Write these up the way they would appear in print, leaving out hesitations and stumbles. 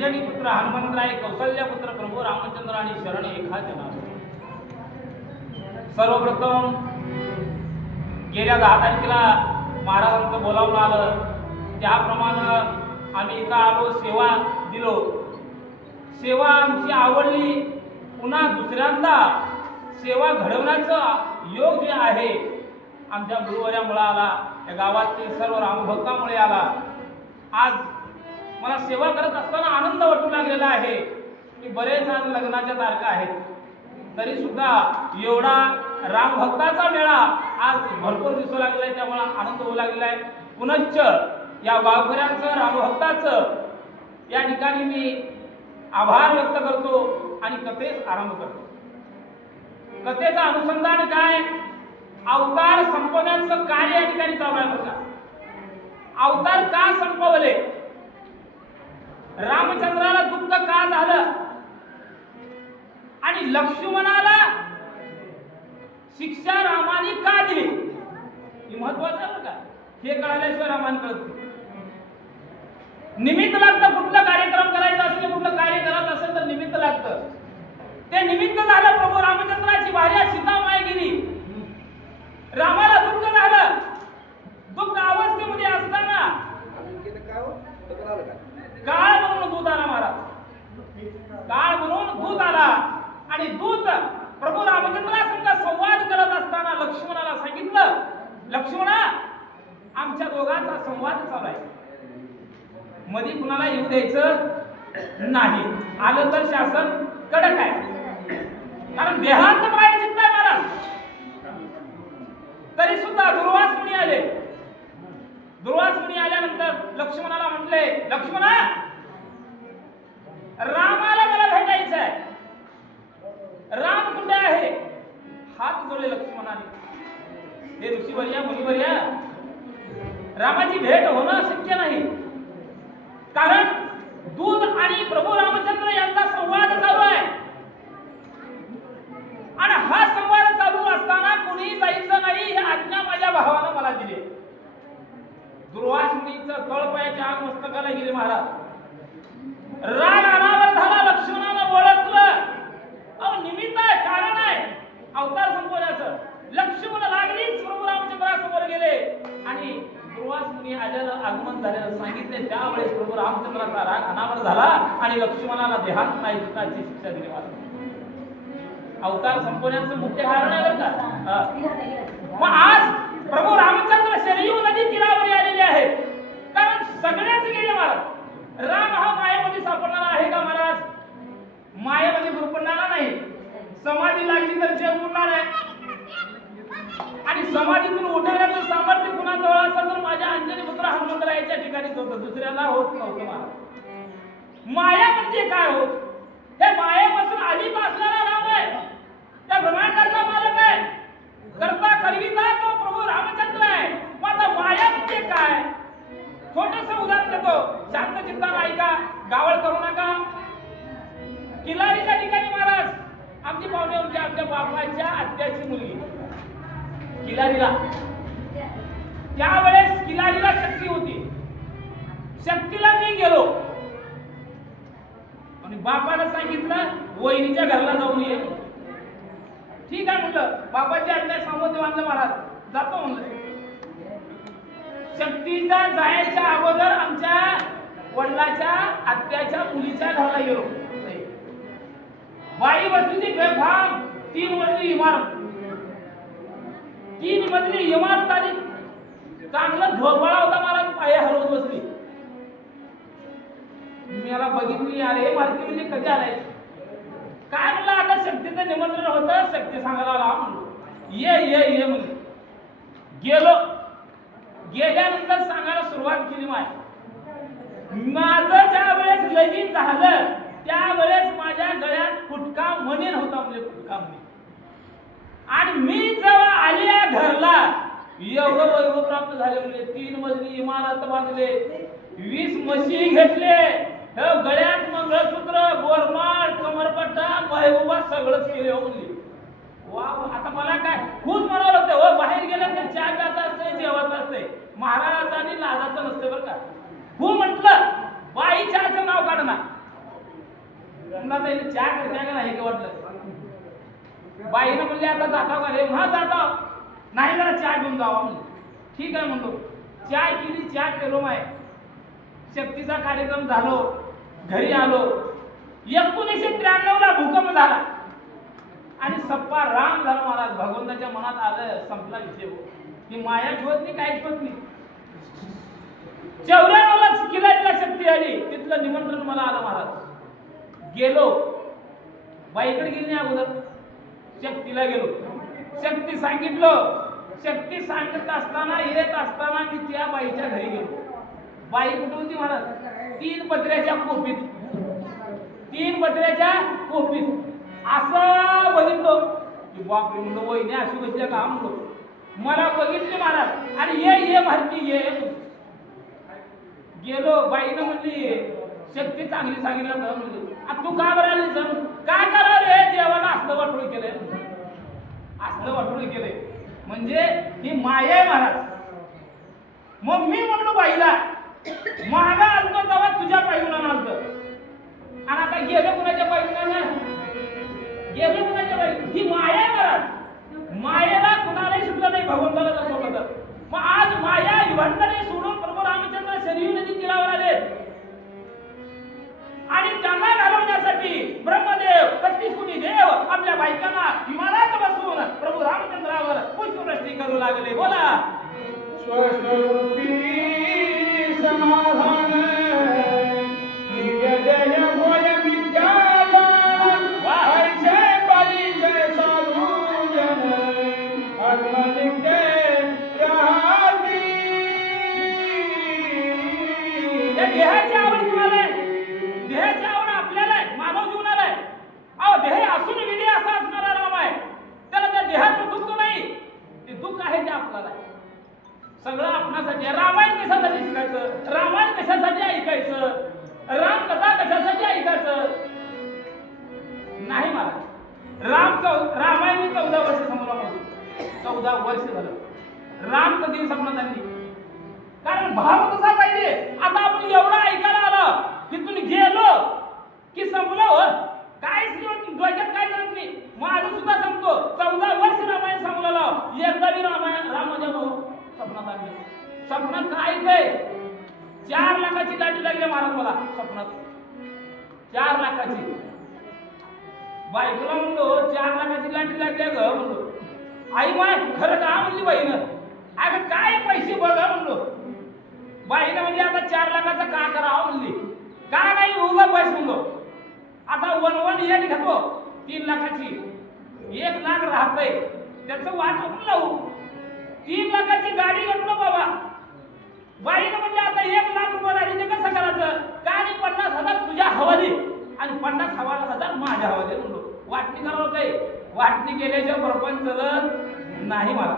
अंजनी पुत्र हनुमंतराय, कौशल्य पुत्र प्रभू रामचंद्र आणि शरण एका जना. सर्वप्रथम गेल्या 10 तारखेला महाराजांचं बोलावून आलं, त्याप्रमाणे आम्ही इथं आलो, सेवा दिलो. सेवा आमची आवडली. पुन्हा दुसऱ्यांदा सेवा घडवण्याचं योग जे आहे आमच्या गुरुवर्यामुळे आला, या गावातील सर्व रामभक्तामुळे आला. आज मला सेवा करत असताना आनंद वाटू लागलेला आहे की बरेच आज लग्नाच्या तारखा आहेत, तरी सुद्धा एवढा रामभक्ताचा मेळा आज भरपूर दिसू लागलेला आहे. त्यामुळे आनंद होऊ लागलेला आहे. पुनश्च या गावकऱ्यांचं, रामभक्ताचं या ठिकाणी मी आभार व्यक्त करतो आणि कथेस आरंभ करतो. कथेचं अनुसंधान काय? अवतार संपवण्याचं कार्य या ठिकाणी चालू आहे बघा. अवतार का संपवले? रामचंद्राला दुःख का झालं आणि लक्ष्मणाला शिक्षा रामाने का दिली, हे महत्वाचं आहे बघा. हे कळाल्याशिवाय रामायण कळत नाही. निमित्त लागतं. कुठलं कार्यक्रम करायचं असेल, कुठलं कार्य करत असेल तर निमित्त लागतं. ते निमित्त झालं प्रभू रामचंद्राची भार्या सीता माय गेली. रामाला दुःख झालं. दुःख अवस्थेमध्ये असताना काळ म्हणून दूत आला महाराज. काळ म्हणून दूत आला आणि दूत प्रभू रामचंद्रासंग संवाद करत असताना लक्ष्मणाला सांगितलं, लक्ष्मणा आमच्या दोघांचा संवाद चालू आहे, मध्ये कुणाला येऊ द्यायचं नाही. आलं तर शासन कडक आहे, कारण देहांत प्रायचित्त आहे महाराज. तरी सुद्धा दुर्वास मुनी आले. दुर्वास मुनी आल्यानंतर लक्ष्मणाला म्हटले, लक्ष्मणा रामाला मला भेटायचं आहे, राम कुठे आहे? हात जोडले लक्ष्मणाने. हे ऋषीवर्या, मुनिवर्या, रामाची भेट होणं शक्य नाही, कारण दूत आणि प्रभू रामचंद्र यांचा संवाद चालू आहे आणि हा संवाद चालू असताना कुणी जायचं नाही ही आज्ञा माझ्या भावानं मला दिली. दुर्वास मुनीचं तळपायाच्या आग मस्तकाला गेले महाराज. राग अनावर झाला. लक्ष्मणानं ओळखलं, अहो निमित्त आहे, कारण आहे अवतार संपवण्याचं. लक्ष्मण लागलीच प्रभू रामचंद्रासमोर गेले आणि दुर्वास मुनी आल्यानं आगमन झाल्यानं सांगितले. त्यावेळेस प्रभू रामचंद्राचा राग अनावर झाला आणि लक्ष्मणाला देहांत प्रायचित्ताची शिक्षा दिली. अवतार संपवण्याचं मुख्य कारण आहे बरं का. मग आज प्रभू रामचंद्र शरयू नदी तीरावर आलेले आहेत, कारण सगळेच गेले महाराज. राम हा मायेमध्ये सापडणारा आहे का महाराज? मायेमध्ये गुरपडणारा नाही. समाधी लागली तर जग उठणार आहे आणि समाधीतून उठवण्याचं सामर्थ्य कुणाजवळ असेल तर माझ्या अंजनी पुत्र हनुमंतरायाच्या ठिकाणीच होतं, दुसऱ्याला होत नव्हतं महाराज. माया म्हणजे काय हो? हे मायेपासून आधीच असणारा राम आहे, त्या ब्रह्मांडाचा मालक आहे, करता करविता तो प्रभू रामचंद्र आहे. मग आता माया म्हणजे काय? छोटस उदाहरण देतो, शांत चित्तानं ऐका, गावळ करू नका. किल्लारीच्या ठिकाणी महाराज आमची पाहुणे होती, आमच्या बापाच्या आत्याची मुलगी किल्लारीला. त्यावेळेस किल्लारीला शक्ती होती. शक्तीला मी गेलो आणि बापानं सांगितलं वहिनीच्या घरला जाऊन ये. ठीक आहे म्हटलं, बापाची आज्ञा सामोरे बांधलं महाराज, जातो म्हणलं. शक्तीचा जायच्या अगोदर आमच्या वडिलाच्या आत्याच्या मुलीच्या घरला गेलो. बाई बसली बेफाम 3 मजली इमारत. 3 मजली इमारत आली. चांगलं झोपाळा होता महाराज, पाय हलवत बसली. मी याला बघितली, अरे मालकी म्हणजे कधी आलाय काय म्हणलं. आता शक्तीचं निमंत्रण होतं, शक्ती सांगायला आला म्हणलो, ये ये ये म्हणले. गेलो. गेल्यानंतर सांगायला सुरुवात केली. माझं ज्या वेळेस लगीन झालं त्यावेळेस माझ्या गळ्यात फुटका मणी नव्हता, म्हणजे फुटका मणी. आणि मी जेव्हा आली या घरला एवढं वैभव प्राप्त झाले, म्हणजे 3 मजली इमारत बांधले, 20 म्हशी घेतले, गळ्यात मंगळसूत्र, बोरमाळ, कमरपट्टा, महबूबा सगळंच केले म्हणले. वा, आता मला काय खूप म्हणावं लागतं हो. बाहेर गेलं तर चहा प्यायचं असतंय, जेवायचं असतंय, महाराज आणि लाजाचं नसतं बरं का. हो म्हटलं, बाई चहाचं नाव काढणार, म्हणला तर चहा करत्या का नाही वाटलं. बाईनं म्हणले आता जाता का रे? हा जाता. नाही जरा चहा घेऊन जावा म्हणले. ठीक आहे म्हणलो. चहा केली, चहा केलो माय. शक्तीचा कार्यक्रम झालो, घरी आलो. 1993 ला भूकंप झाला आणि सप्पा राम झाला. मला भगवंताच्या मनात आलं, संपला विषय. ही माया ठेवत नाही, काहीच ठेवत नाही. 94 किल्ल्याला शक्ती आली, तिथलं निमंत्रण मला आलं महाराज. गेलो, बाईकडे गेली नाही अगोदर, शक्तीला गेलो. शक्ती सांगितलं. शक्ती सांगत असताना, येत असताना मी त्या बाईच्या घरी गेलो. बाई कुठे होती महाराज? 3 पत्र्याच्या कोपीत. 3 पत्र्याच्या कोपीत असं बघितलो की बापरे म्हणलं, वहिनी अशी बसल्या का म्हणलो. मला बघितले महाराज आणि ये भारती ये. गेलो. बाईनं म्हणली शक्ती चांगली सांगितलं तर म्हणली तू का बरं आली? काय करावं रे देवाला असलं वाटोळ केलंय, असलं वाटोळ केलंय. म्हणजे ही माया आहे महाराज. मग मी म्हणलो बाईला महागा आलतो तेव्हा तुझ्या पायगुणा आलतो आणि आता गेलो कुणाच्या पायगुणा? गेलो कुणाच्या पायगुणा? ही माया आहे महाराज. मायेला कुणालाही सुटलं नाही भगवंताला जर सोडलं तर. मग आज माया विभांडणे सोडून प्रभू रामचंद्र शरीर नदी तीरावर आले आणि त्यांना घालवण्यासाठी ब्रह्मदेव 33 कोटी देव आपल्या बायकांना विमानात बसून प्रभू रामचंद्रावर पुष्पवृष्टी करू लागले. बोला स्वस्वरूपी समाधान निगदय भोय विद्यादान ऐसे बली जय साधु जन आत्मनिष्ठे राहती. या देहाची आवड तुम्हाला आहे, देहाची आवड आपल्याला आहे, मानव जीवनाला आहे. अहो देह असून विधी असा असणारा राम आहे. त्याला त्या देहाचं दुःख नाही, ते दुःख आहे ते आपल्याला आहे. सगळं आपणासाठी. रामायण कशासाठी शिकायचं? रामायण कशासाठी ऐकायचं? रामकथा कशासाठी ऐकायचं? नाही मला. रामायण 14 वर्ष समोर, 14 वर्ष झालं. राम कधी स्वप्नात आणली? कारण भाव कसा पाहिजे. आता आपण एवढं ऐकायला आलं तिथून गेलो की संपलं. हो काहीच डोक्यात काय करत नाही. माझं सुद्धा सांगतो 14 वर्ष रामायण सांगलेलं. एकदा बी रामायण राम माझ्या स्वप्नात आणले. स्वप्नात काय काय 4 लाखाची लाठी लागली महाराज मला स्वप्नात. 4 लाखाची. बायकोला म्हणलो 4 लाखाची लाठी लागली ग म्हणलो. आई माय खरं का म्हणली बाईनं. अगं काय पैसे बघा म्हणलो. बाईनं म्हणजे आता 4 लाखाचा का करावं म्हणली. का नाही उगा पैसे म्हणलो. आता 1 याने घेतो 3 लाखाची. 1 लाख राहतंय त्याचं वाट लावू. 3 लाखाची गाडी घेतलो बाबा. बाईनं म्हणजे आता 1 लाख रुपये राहिली ते कसं करायचं? काय नाही 50,000 तुझ्या हवाली आणि 50,000 माझ्या हवाली म्हणलो. वाटणी करावं काही. वाटणी केल्याशिवाय प्रपंच नाही मला.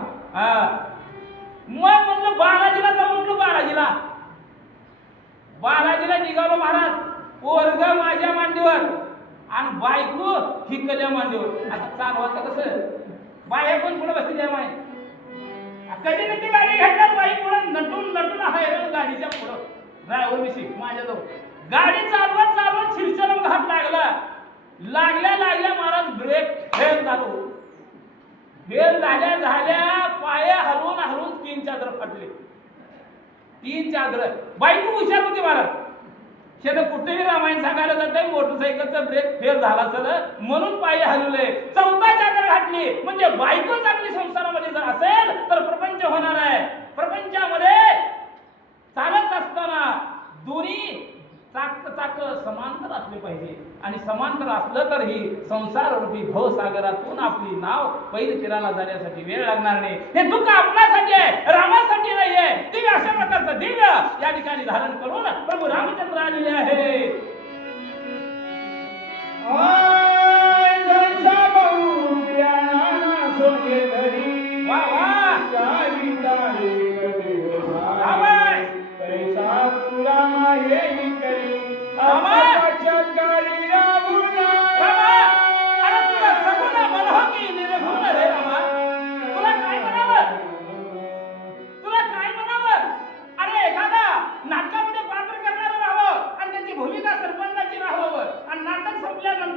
मग म्हणलं बालाजीला जाऊ म्हणलो. बालाजीला निघालो महाराज. पोरग माझ्या मांडीवर आणि बायको हिकल्या मांडीवर. आता चालवायचं कसं? बाया पण पुढे बसली द्या माय. कधी कधी गाडी घेतल्यात बाई पुढे नटून आहे गाडीच्या पुढं. ड्रायव्हर विषयी माझ्याजवळ गाडी चालवत शिरचरम घात लागल्या महाराज ब्रेक फेल झालो. फेल झाल्या पाया हलवून 3 चादर फाटले. 3 चादर. बायको हुशार होती महाराज. शेत कुठेही रामायण सांगायला जाते मोटरसायकलचा ब्रेक फेल झाला सर म्हणून पाय हलवले. 4था चादर घातली. म्हणजे बायको चांगली संसारामध्ये जर असेल तर प्रपंच होणार आहे. प्रपंचामध्ये चालत असताना दोन्ही चाक समांतर असले पाहिजे आणि समांतर असलं तर ही संसार रूपी भवसागरातून आपली नाव पहिली तीराला जाण्यासाठी वेळ लागणार नाही. हे दुःख आपल्यासाठी आहे, रामासाठी नाही आहे. दिव्य अशा प्रकारचं दिव्य या ठिकाणी धारण करून प्रभू रामचंद्र आलेले आहे. नाटकामध्ये पात्र करणारं राहावं आणि त्याची भूमिका सरपंचाची राहावं आणि नाटक संपल्यानंतर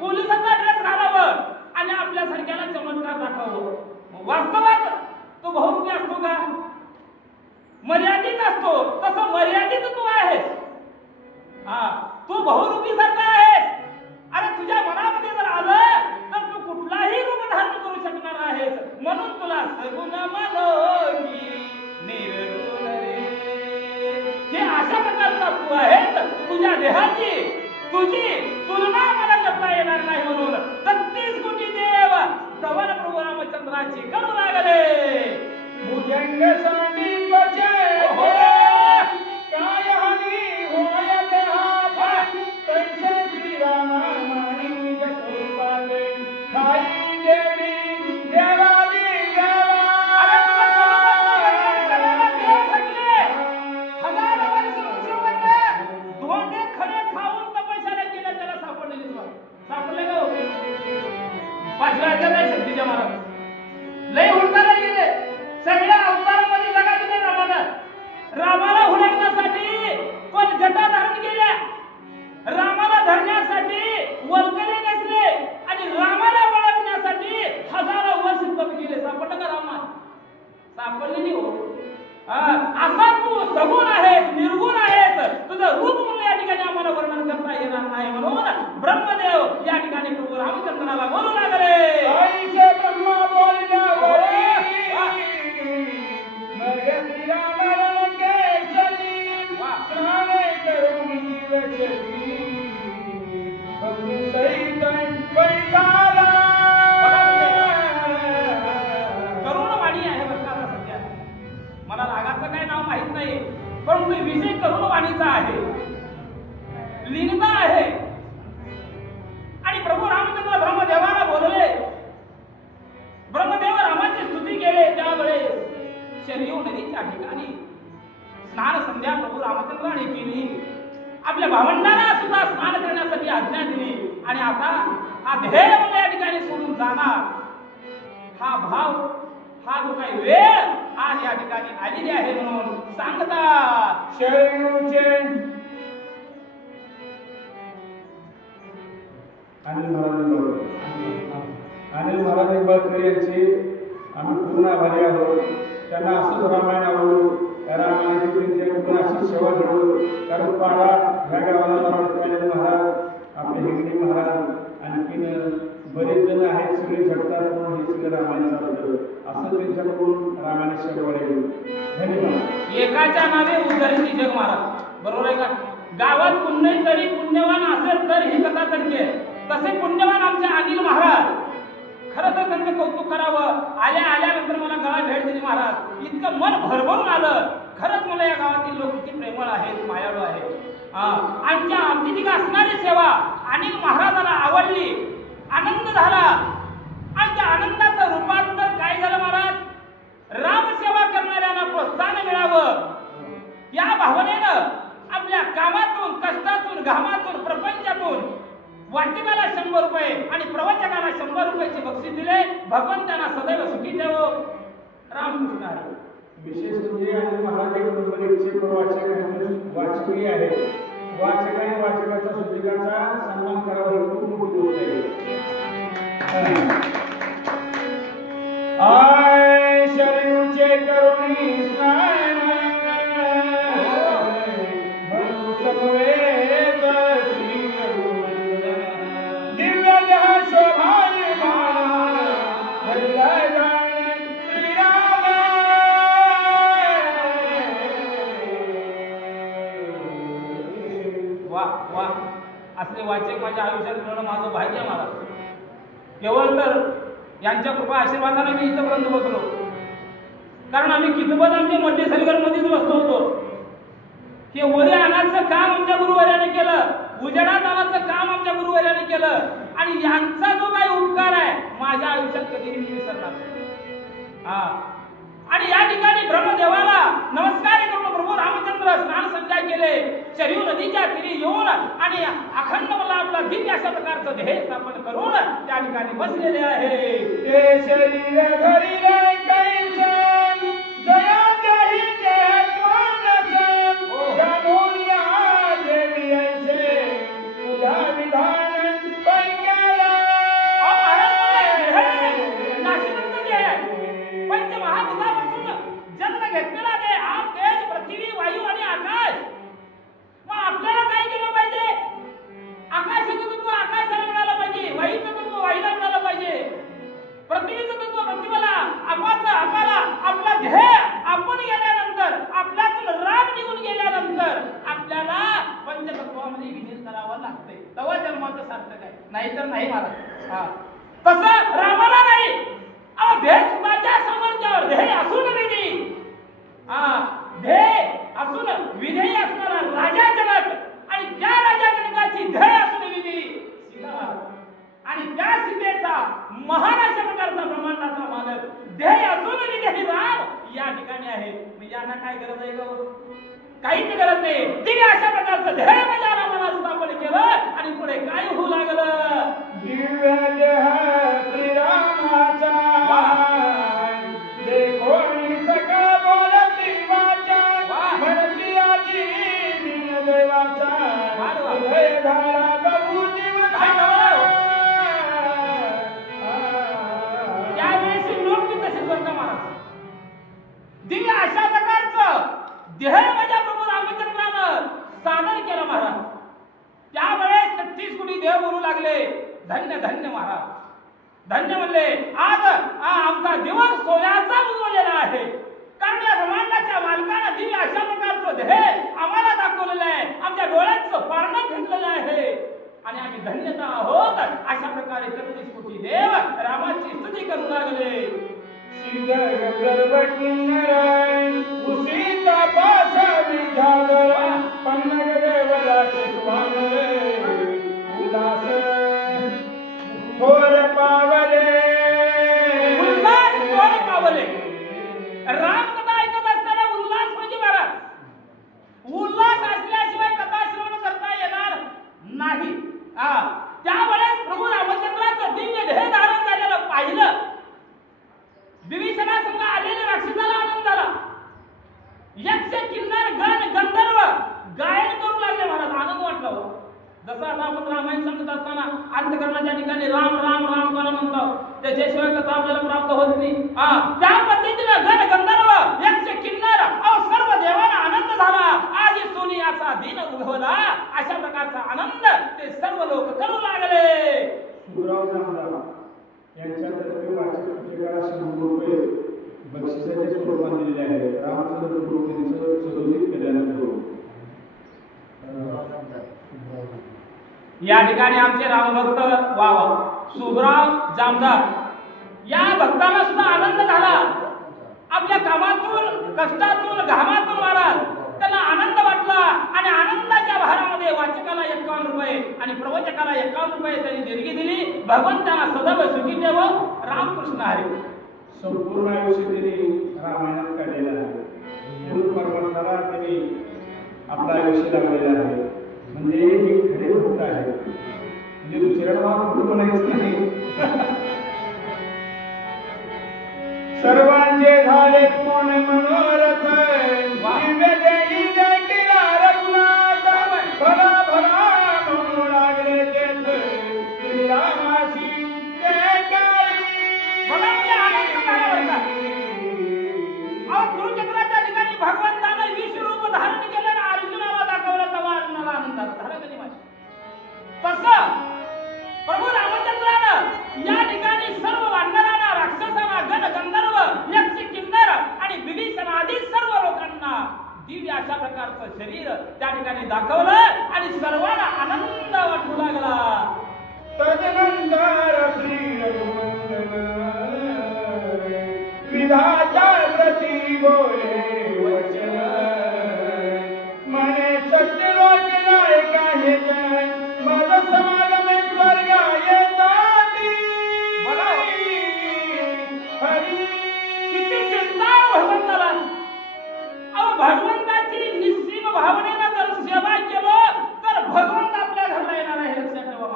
पोलिसाचा ड्रेस घालावं आणि आपल्यासारख्याला चमत्कार दाखवावं. वास्तवात तो बहुरूपी असतो का? मर्यादित असतो. तसं मर्यादित तू आहेस. तू बहुरूपी सारखा आहेस. अरे तुझ्या मनामध्ये जर आलं तर तू कुठलाही रूप धारण करू शकणार आहेस. म्हणून तुला सगुण मनोगी निर्गुण रे, हे अशा प्रकारचा तू आहेस. तुझ्या देहाची तुझी तुलना मला करता येणार नाही. म्हणून 33 कोटी देव स्तवन प्रभू रामचंद्राची करू लागले. भुजंग सांडी त्वचे काय हनी होय देहा तैसे श्रीराम माणी स्वरूपाले खाई देवी देवाली देवा. अरे तुझ्या देव थकले. हजारो वर्ष ऋषीवरले धोंडे खडे खाऊन तपश्चर्या केल्या, त्याला सापडलेली सापडले का? पाचव्या अध्यायात शक्तीच्या महाराज लय हुडकायला गेले. सगळ्या अवतारामध्ये जगा दिले रामाला हुडकण्यासाठी पण जटा धारण केल्या. रामाला धरण्यासाठी वल्गले नसले आणि रामाला ओळखण्यासाठी हजारो वर्ष तप केले. सापडलं का रामा? सापडलेली हो. असा तू सगुण आहेस, निर्गुण आहेस. तुझं रूप म्हणून या ठिकाणी आम्हाला वर्णन करता येणार नाही. म्हणून ब्रह्मदेव या ठिकाणी प्रभू रामचंद्राला बोलू लागले. आईचे ब्रह्मा बोलल्यावरी मग श्रीराम केशरी स्नान करून दिवसरी बंधू सहित पैसाला करुणवाणी आहे बरं का सध्या. मला रागाचं काय नाव माहित नाही, परंतु विषय करुणवाणीचा आहे, लीनता आहे. आणि प्रभू रामचंद्र ब्रह्मदेवाला बोलले. ब्रह्मदेव रामाची स्तुती केले. त्यावेळेस शरयू नदीच्या ठिकाणी स्नान संध्या प्रभू रामचंद्राने केली. आपल्या भावंडांना सुद्धा स्नान करण्यासाठी आज्ञा दिली. आणि आता हा ध्येय या ठिकाणी सोडून जाणार, हा भाव, हा जो काही वेळ आज या ठिकाणी आलेली आहे म्हणून सांगतात. शरयूचे अनिल महाराज निंबाळकर यांचे आम्ही पूर्ण आभारी आहोत. त्यांना असंच रामायण आवडू, त्या रामायणाची त्यांची अशी सेवा घडू. कारण पाडा ह्या गावाला महाराज, आपले हिंगणी महाराज, आणखीन बरेच जण आहेत. सगळे झटतात म्हणून हे सगळं रामायण चालतं. असं त्यांच्याकडून रामायण सेवा वाढेल. धन्यवाद. एकाच्या नावे उद्धरती जग महाराज. बरोबर आहे का? गावात पुण्य तरी पुण्यवान असेल तर ही कथा चालते. तसे पुण्यवान आमचे अनिल महाराज. खरं तर त्यांचं कौतुक करावं. आल्यानंतर मला गावात भेट दिली महाराज. इतकं मन भरभरून आलं. खरंच मला या गावातील लोक किती प्रेमळ आहेत, मायाळू आहेत. आमची जी असणारी सेवा अनिल महाराजाला आवडली, आनंद झाला. आणि त्या आनंदाचं रूपांतर काय झालं महाराज? रामसेवा करणाऱ्यांना प्रोत्साहन मिळावं या भावनेनं आपल्या कामातून, कष्टातून, घामातून, प्रपंचातून वाचकाला 100 रुपये आणि प्रवचकाला 100 रुपयाची बक्षीस दिले. भगवान त्यांना सदैव सुखी ठेवो. रामकृष्ण हरी. विशेष म्हणजे आणि महाराज एक नंबरचे वाचकही आहेत. वाचकाने वाचकाचा सुद्धिकाचा सन्मान करावा ही खूप मोठी गोष्ट आहे. आय शरयूचे करुणी स्नान भरू समवेत दिव्य देह शोभायमान भरलाय जाण श्रीराम. वा वा, असले वाचक माझ्या आयुष्यात मिळणं माझं भाग्य आहे महाराज. केवळ तर यांच्या कृपा आशीर्वादाने मी इथपर्यंत बसलो. कारण आम्ही कितपत आमच्या मध्य सलगर मध्येच बसलो होतो. हे वरी आणायचं काम आमच्या गुरुवर्याने केलं, उजेडात आणायचं काम आमच्या गुरुवर्याने केलं. आणि यांचा जो काही उपकार आहे माझ्या आयुष्यात कधीही मी विसरणार नाही. आणि या ठिकाणी ब्रह्मदेवाला नमस्कार करून प्रभू रामचंद्र स्नान संध्या केले. शरयू नदीच्या तीरी येऊन आणि अखंड मला आपला दिव्य अशा प्रकारचं ध्येय स्थापन करून त्या ठिकाणी बसलेले आहे. ते शरीर धरिले कैसे जया जही देह मानस जाणून या देवी ऐसे तुझा विधान अर्थ काय, नाहीतर नाही महाराज. हा तसं रामाला नाही. अहो ध्येय सुखाच्या समर्थ्यावर ध्येय असून विधी, ध्येय असून विधेय असणारा राजा जनक आणि त्या राजा जनकाची ध्येय असून विधी सीता महाराज आणि त्या सीतेचा महान अशा प्रकारचा ब्रह्मांडाचा मालक ध्येय असून विधी राम या ठिकाणी आहे. म्हणजे यांना काय गरज आहे गं? काहीच गरज नाही. तिने अशा प्रकारचं ध्येय माझ्या रामाला स्थापन केलं आणि पुढे काय होऊ लागलं? दिव्य देह श्रीरामाचा देखोनी सकाळ बोलती वाचा म्हणती आजी दीन देवाचा हृदय झाला बघू त्यावेळेस लोक मी तसेच बरं महाराज. दिव्य अशा प्रकारचं ध्येय माझ्या प्रभू रामचंद्रानं सादर केलं महाराज. त्यावेळेस 33 कोटी देव बोलू लागले धन्य धन्य महाराज, धन्य म्हणले. आज आमचा दिवस सोन्याचा उजवलेला आहे, कारण या ब्रह्मांडाच्या मालकानं दिव्य अशा प्रकारचं ध्येय आम्हाला दाखवलेलं आहे, आमच्या डोळ्याचं पारणं घेतलेलं आहे आणि आम्ही धन्यता आहोत. अशा प्रकारे 33 कोटी देव रामाची स्तुती करू लागले. सिंह गर्भ किन्नर उसीता पासा विधागर पन्नग देवराचे सुभानरे उल्लास थोर पावले उल्हास थोर पावले. राम कथा ऐकत असताना उल्हास म्हणजे महाराज, उल्हास असल्याशिवाय कथा श्रवण करता येणार नाही. त्यावेळेस प्रभू रामचंद्राचं दिव्य ध्येय धारण झालेलं पाहिलं. विभीषणासंग आलेल्या राक्षसाला आनंद झाला. यक्ष किन्नर गण गंधर्व गायन करू लागले महाराज. आनंद वाटला. जसं आता आपण रामायण सांगत असताना अंतकरणाच्या ठिकाणी राम राम राम करा म्हणतो, त्याच्याशिवाय कथा आपल्याला प्राप्त होत नाही. त्या पद्धतीने गण गंधर्व यक्ष किन्नर सर्व देवांना आनंद झाला. आज सोनियाचा दिन उगवला. अशा प्रकारचा आनंद ते सर्व लोक करू लागले. सुराव जामदार यांच्यातर्फे वाचक पुस्तकाला 100 रुपये बक्षिसाच्या स्वरूपात दिलेले आहे. रामचंद्र प्रभू यांचं सदोदित केल्यानंतर या ठिकाणी आमचे रामभक्त वावा सुभराव जामदार या भक्ताला सुद्धा आनंद झाला. आपल्या कामातून कष्टातून घामातून महाराज त्यांना आनंद वाटला आणि आनंदाच्या भारामध्ये वाचकाला 51 रुपये आणि प्रवचकाला 51 रुपये त्यांनी देणगी दिली. भगवंताला सदैव सुखी ठेव. रामकृष्ण हरी. संपूर्ण आयुष्य त्यांनी रामायणात काढलेलं आहे. गुरु परमार्थाला त्यांनी आपलं आयुष्य लावलेलं आहे. म्हणजे हे खरे भक्त आहे. म्हणजे दुसऱ्याला कुठं म्हणायचं नाही. सर्वांचे झाले पूर्ण मनोरथ दिव्य देही केला रघुनाथ भला भला म्हणू लागले तेच श्रीरामासी जय काळी. मला म्हणजे आनंद झाला बरं का. कुरुक्षेत्राच्या ठिकाणी भगवंतानं 20 रूप धारण केलं आणि अर्जुनाला दाखवलं तेव्हा अर्जुनाला आनंद झाला कधी माझ्या. तसं प्रभू रामचंद्रानं या ठिकाणी सर्व वानरांना, राक्षसांना, गण गंधर्व, यक्ष किन्नर आणि विभीषणादी सर्व लोकांना दिव्य अशा प्रकारचं शरीर त्या ठिकाणी दाखवलं आणि सर्वांना आनंद वाटू लागला. तदनंतर श्री विधाता प्रति बोले वचन मने सत्य लोक नायका हे जन मद समागम स्वर्गा येताती. हरी किती चिंता भगवंताला. भगवंताची निस्सीम भावनेनं जर सेवा केलं तर भगवंत आपल्या घरला येणार आहे. लक्षात ठेवा.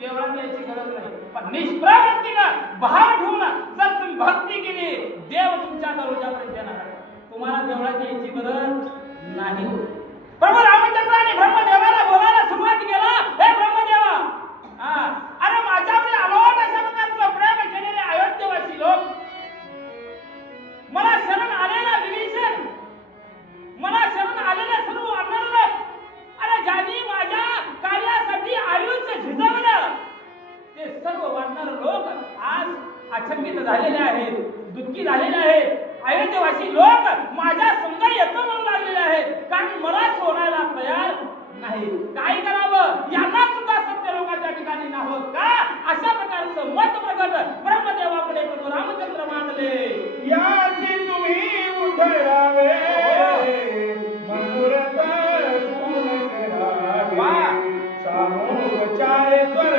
देवळात यायची गरज नाही, पण निष्प्रवृत्तीनं भाव ठेवून जर तुम्ही भक्ती केली देव तुमच्या दरवाजापर्यंत येणार आहे. तुम्हाला देवळात यायची गरज नाही. प्रभू रामचंद्राने ब्रह्मदेवाला बोलायला सुरुवात केला. हे ब्रह्मदेवा, अरे माझ्यावर अलोट अशा प्रकारचं प्रेम केलेले अयोध्येवासी लोक, मला शरण आलेला विभीषण, मला शरण आलेले सर्व वानर लोक, अरे ज्यांनी माझ्या कार्यासाठी आयुष्य झिजवलं ते सर्व वानर लोक आज अचंबित झालेले आहेत, दुःखी झालेले आहेत. अयोध्येवासी लोक माझ्या संग येतो म्हणून लागलेले आहेत, कारण मला सोडायला तयार नाही. काय करावं यांना सुद्धा सत्य लोकांच्या ठिकाणी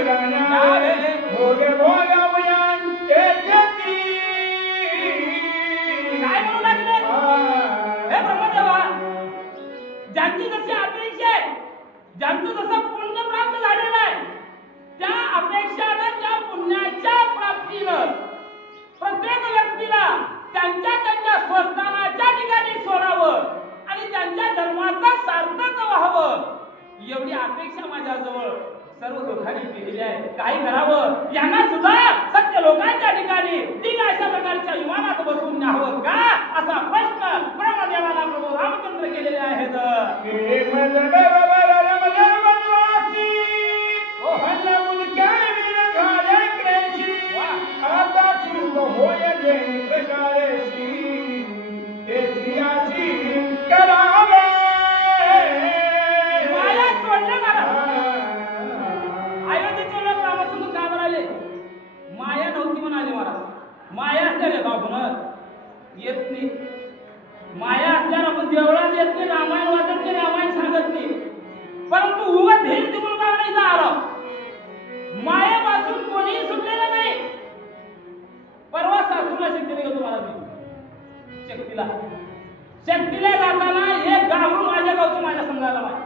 गाण्यारे भोगे भोगावयान येती. काय म्हणू लागले हे ब्रह्मदेवा? ज्यांची जशी अपेक्षा आहे, ज्यांचं जसं पुण्य प्राप्त झालेलं आहे, त्या अपेक्षानं, त्या पुण्याच्या प्राप्तीनं प्रत्येक व्यक्तीला त्यांच्या स्वस्थानाच्या ठिकाणी सोडावं आणि त्यांच्या जन्माचं सार्थक व्हावं, एवढी अपेक्षा माझ्याजवळ सर्व लोकांनी केलेली आहे. काय करावं? यांना सुद्धा सत्य लोकांच्या ठिकाणी तीन अशा प्रकारच्या विमानात बसून न्यावं का, असा प्रश्न ब्रह्मदेवाला प्रभू रामचंद्र केलेले आहेत. माया सोडलं मला. अयोध्येचे लोक रामासमोर का म्हणाले? माया नव्हती म्हणाले मला. माया असल्याने आपण येत नाही. माया असल्यानं आपण देवळात येत नाही, रामायण वाचत नाही, रामायण सांगत नाही. परंतु उगा धीर देऊन का नाही आला. मायापासून कोणीही सुटलेलं नाही. परवा सासूला शक्तीला गेलो मला मी. शक्तीला जाताना एक गावरून माझ्या गावचं माझ्या संघाला माहिती.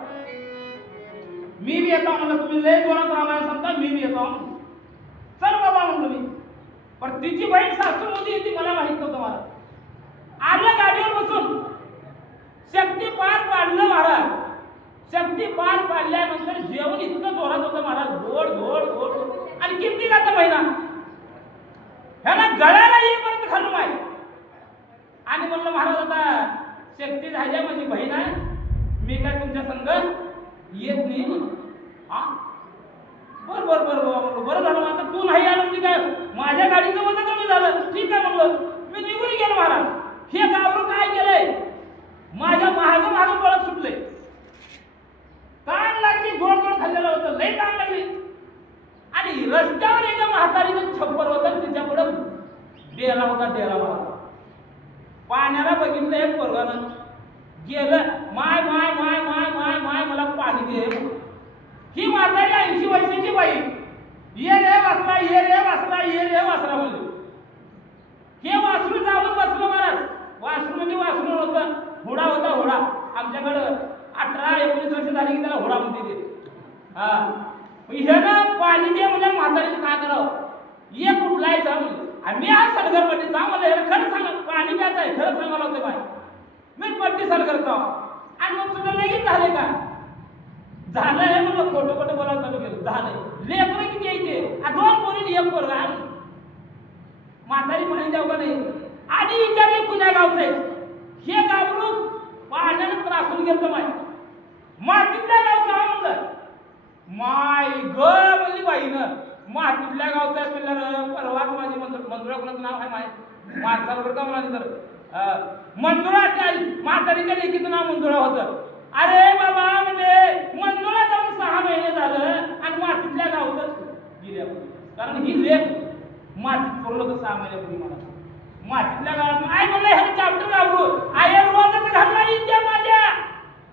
मी बी येतो म्हणलं, तुम्ही लय जोरात रामायण सांगता, मी बी येतो. चल बाबा म्हणलो मी. पण तिची बहीण सासू होती ती मला माहित नव्हतं. मला आलं गाडीवर बसून. शक्ती पार पाडलं महाराज. शक्ती पार पाडल्यानंतर जेवण इतकं जोरात होतं महाराज, धोड धोड धोड. आणि किती जाता महिना ह्याला गळ्याला येईपर्यंत खाल्लं माहिती. आणि म्हणलं महाराज आता शक्ती झाल्या, माझी बहीण आहे, मी काय तुमच्या संग येत नाही. हा बर बर बर बर बरं झालं. आता तू नाही आलं म्हणजे काय माझ्या गाडीचं वजन कमी झालं. ठीक आहे म्हणलं, मी निघून गेलो महाराज. हे गावरून काय केलंय, माझ्या माग माग पळत सुटले. कान लागली, गोड गोड खाल्लेलं होतं, लई कान लागली. आणि रस्त्यावर एका म्हातारीचं छप्पर होतं, तिच्या पुढे डेरा होता. डेरा मला पाण्याला बघितलं एक पोरगानं गेलं. माय माय माय माय माय माय मला पाणी दे. ही म्हातारी 80 वर्षाची बाई. ये रे वासरा, ये रे वासरा, ये रे वासरा म्हणली. हे वासरू जाऊन बसलं महाराज. वासरू म्हणजे वासरू होतं, घोडा होता. घोडा आमच्याकडं 18-19 वर्ष झाली की त्याला घोडा म्हणते ते. हा ह्यानं पाणी दे म्हणजे म्हातारीने काय करावं, ये कुठला आहे जा म्हणजे. आम्ही आज सलगर पट्टी जा मला ह्याला खरं सांगा, पाणी प्यायचं आहे खरं सांगायला होतं बाय. मी पट्टी सलगर जाऊ. आणि मग तुझं लगेच झाले का? झालं हे म्हणलं, खोटं खोटं बोलायला चालू केलं. झालंय. लेकरं किती यायचे, 2 पोरी 1 पोरगा. म्हातारी पाणी द्यावं का नाही. आणि विचारले कुण्या गावचं आहे. हे गावरून पाण्यानं त्रासून गेलं माय. मातीतल्या गावचं म्हणलं. माय ग म्हणली बाईनं, मातीतल्या गावचं म्हणलं. परवाच माझी मंजुळा कोणाचं नाव आहे माहिती माणसाला बरं का म्हणाली तर मंजुळा. म्हातारीच्या लेकीचं नाव मंजुळा होतं. अरे बाबा म्हणजे मंजुळा जाऊन 6 महिने झालं आणि मातीतल्या गावच गेल्या. कारण ही लेख मातीत पडलं होतं 6 महिन्यापूर्वी. मला मातीतल्या गावात आई म्हणलं ह्याने चाप्टर गावरू. आई रोजच घरला येते माझ्या,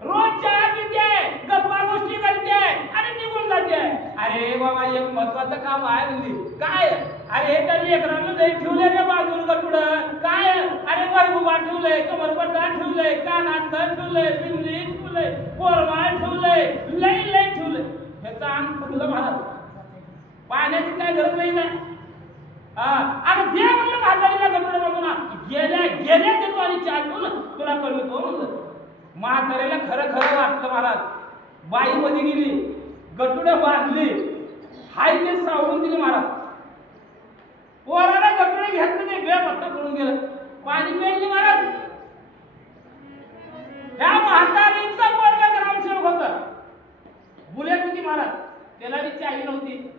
रोज चहा पिते, गप्पा गोष्टी करते आणि निघून जाते. अरे बाबा एक महत्वाचं काम आहे म्हणली. काय? अरे त्या लेकरांना लई ठेवले रे बाजून गटुडं. काय? अरे वैभवा ठेवलंय, कमरपट्टा ठेवलंय, कानात ठेवलंय, बिंदी ठेवलंय, पोरमाळ ठेवलंय, लई लई ठेवलंय. ह्याचं अंग फुटलं महाराज. पाण्याची काय गरज नाही ना. आणि दे म्हणलं म्हातारीला गटुडं बघून. गेल्या देतो आणि चाटून तुला कळवतो म्हणलं. म्हातारीला खरं खरं वाटलं महाराज. बाई मध्ये गेली, गटुडं बांधली, हाय ते सावरून दिली महाराज. पोराला गटुडे घेतलं नाही, बेपत्ता करून गेलं. पाणी प्यायली महाराज. ह्या म्हातारीचा पोरगा ग्रामसेवक होता, बुलेट होती महाराज. त्याला ती चावी नव्हती.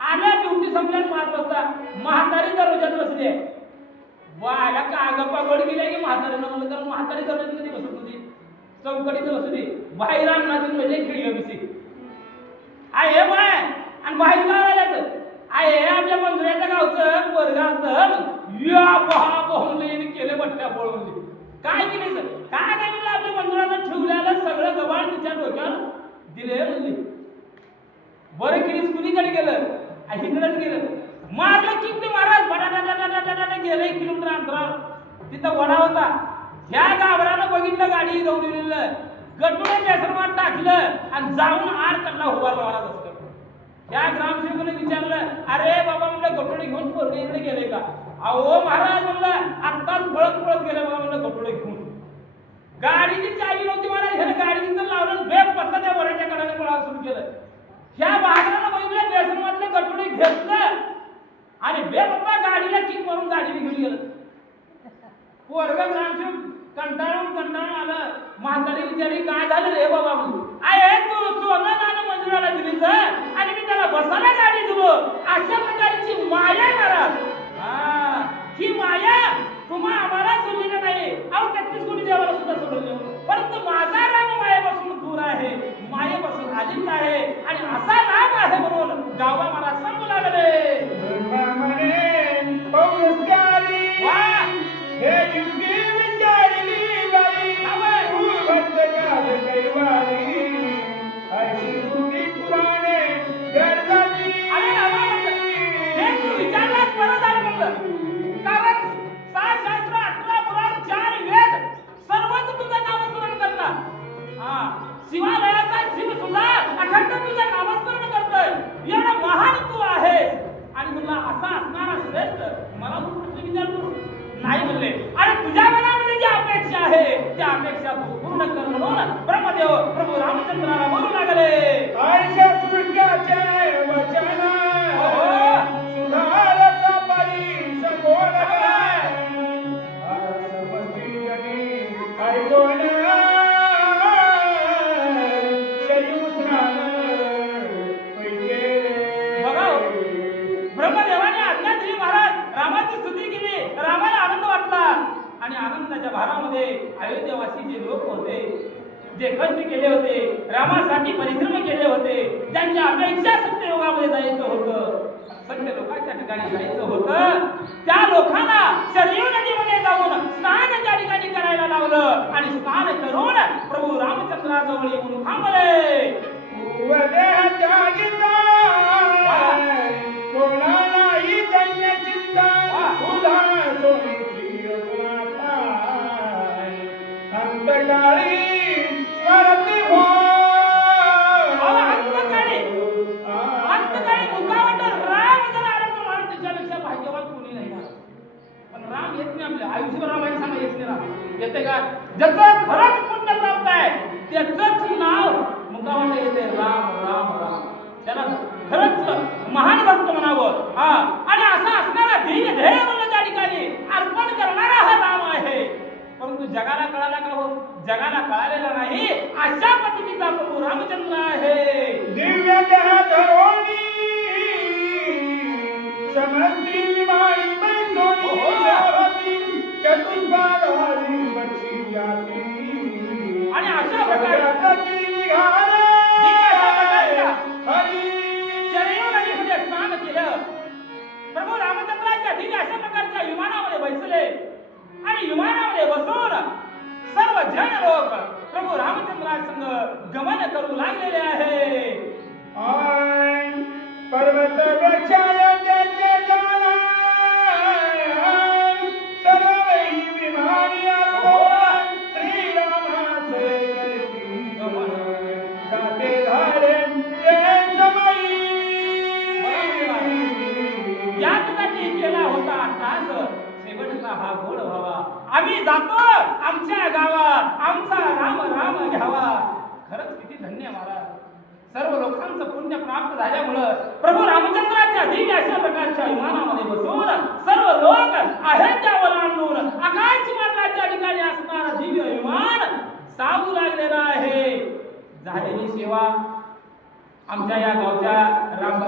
आल्या ड्युटी संपल्या 5 वाजता. म्हातारी दरवाजात बसली. बाया का गप्पा गोड गेल्या की म्हातारीनं म्हणलं, कारण म्हातारी दरवाजात कधी बसत होती, चौकटीचं बसत होती. बाहेर आणून म्हणजे खिळी बिसी आहे बाय. आणि बाहेर काय आल्याचं आहे आपल्या मंजुळ्याच्या गावचं वर्गात या बहा बोंबले केले बट्ट्या बोळवली. काय केले सर? काय नाही म्हणलं, आपल्या मंजुळानं ठेवल्याला सगळं गबाळ तिच्या डोक्यावर दिले म्हणली. बरं केलीस कुणीकडे गेलं. अंतरावर तिथं वडा होता. ह्या गावरानं बघितलं गाडी दौडलेलं, गटुळे बेसरमात टाकलं आणि जाऊन आड त्यांना उभारला मला बसलं. त्या ग्रामसेवकाने विचारलं, अरे बाबा म्हणलं गटुळे घेऊन पोरगे इकडे गेले का? अहो महाराज म्हणलं आत्ताच पळत पळत गेले बाबा म्हणलं गटुळे घेऊन. गाडीची चावी नव्हती महाराज, ह्याने गाडी तिथं लावलं, बेप पत्ता त्या वड्याच्या कडाने पळायला सुरू केलं. ह्या बाजारानं बघितलं बेसरमातले गटुळे घेतलं आणि बेपत्ता गाडीला किक मारून गाडीने घेऊन गेलं. पोरगा ग्रामसेवक कंटाळून आलं. म्हातारी विचारी काय झालं रे बाबा म्हणून. अरे तू सोनं नाणं मंजुराला दिलीच आणि मी त्याला बसायला गाडी दिलो, अशा प्रकारची माया महाराज. ही माया तुम्हा आम्हाला सोडलेली नाही. अहो 33 कोटी देवाला सुद्धा सोडले, परंतु माझा राम मायेपासून दूर आहे, मायेपासून आलीच आहे आणि असा राम आहे म्हणून गावा मला सांगू लागले. हे युगी विचारली बाई तू भटका कैवारी ऐशी तुझी पुराणे गरजाची. अरे रामा हे तू विचारलाच बरं झालं म्हणलं, कारण 6 शास्त्र 18 पुराण 4 वेद सर्वच तुझं नामस्मरण करतात. शिवालयाचा शिव सुद्धा अखंड तुझं नामस्मरण करतोय. एवढा महान तू आहेस आणि म्हणला असा असणारा श्रेष्ठ मला तू प्रश्न विचारतो नाही म्हणले. अरे तुझ्या मनामध्ये जी अपेक्षा आहे त्या अपेक्षा तू पूर्ण कर म्हणून ब्रह्मदेव प्रभू रामचंद्राला बोलू लागले. ऐशा सुरकाचे वचन सुधारसा परी सगोल समस्ती जनी ऐकोन शरीउस्नान पैके. बघा ब्रह्मदेवाने आज्ञा दिली महाराज, रामाची स्तुती केली, रामाला आनंद वाटला आणि आनंदाच्या भारामध्ये अयोध्येवासी जे लोक होते, जे कष्ट केले होते, रामासाठी परिश्रम केले होते, ज्यांच्या अपेक्षा सत्ययुगामध्ये जायचं होतं, सत्य लोकांच्या ठिकाणी जायचं होतं, त्या लोकांना सरयू नदीमध्ये जाऊन स्नान त्या ठिकाणी करायला लावलं आणि स्नान करून प्रभू रामचंद्राजवळ येऊन थांबले. देहाच्या गीता कोणालाही धन्य चिंता उधा सोनी प्रियनाथा अंतकाळी स्मरती हो. अंतकाळी मुखावट राम जर आला तर माणूस त्याच्यापेक्षा भाग्यवान कोणी नाही. पण राम येत नाही, आपल्या आयुष्यभर रामायण सांगा येत नाही. राम येते का? ज्याचं खरंच पुण्य प्राप्त आहे त्याचंच नाव मुखावट येते, राम राम राम. त्याला खरंच महान भक्त म्हणावं. आणि असा असणारा ध्येय म्हणून त्या ठिकाणी अर्पण करणारा हा राम आहे. परंतु जगाला कळाला का हो? जगाला कळालेला नाही. अशा पद्धतीचा प्रभू रामचंद्र आहे. दिव्य देह धरोणी समस्ती माई बैसोनी सावती चतुष्पादारी बक्षी जाती आणि अशा प्रकारे स्नान केलं. प्रभू रामचंद्राच्या दिव्य अशा प्रकारच्या विमानामध्ये बसले आणि विमानामध्ये बसून सर्व जन लोक प्रभू रामचंद्रासंग गमन करू लागलेले आहे. पर्वत वृक्षाय त्याचे जाना सर्वही विमानी श्रीरामाचे करती गमन गाते धारे यासाठी केला होता तास शेवटचा हा गोड व्हावा. आम्ही जातो आमच्या गावा, आमचा राम राम घ्यावा. खरंच किती धन्य महाराज. सर्व लोकांचं पुण्य प्राप्त झाल्यामुळं प्रभू रामचंद्राच्या दिव्य अशा प्रकारच्या विमानामध्ये बसून सर्व लोक आहेत त्या ओलांडून आकाश मार्गाच्या ठिकाणी असणारा दिव्य विमान सावू लागलेला आहे. झालेली सेवा आमच्या या गावच्या राम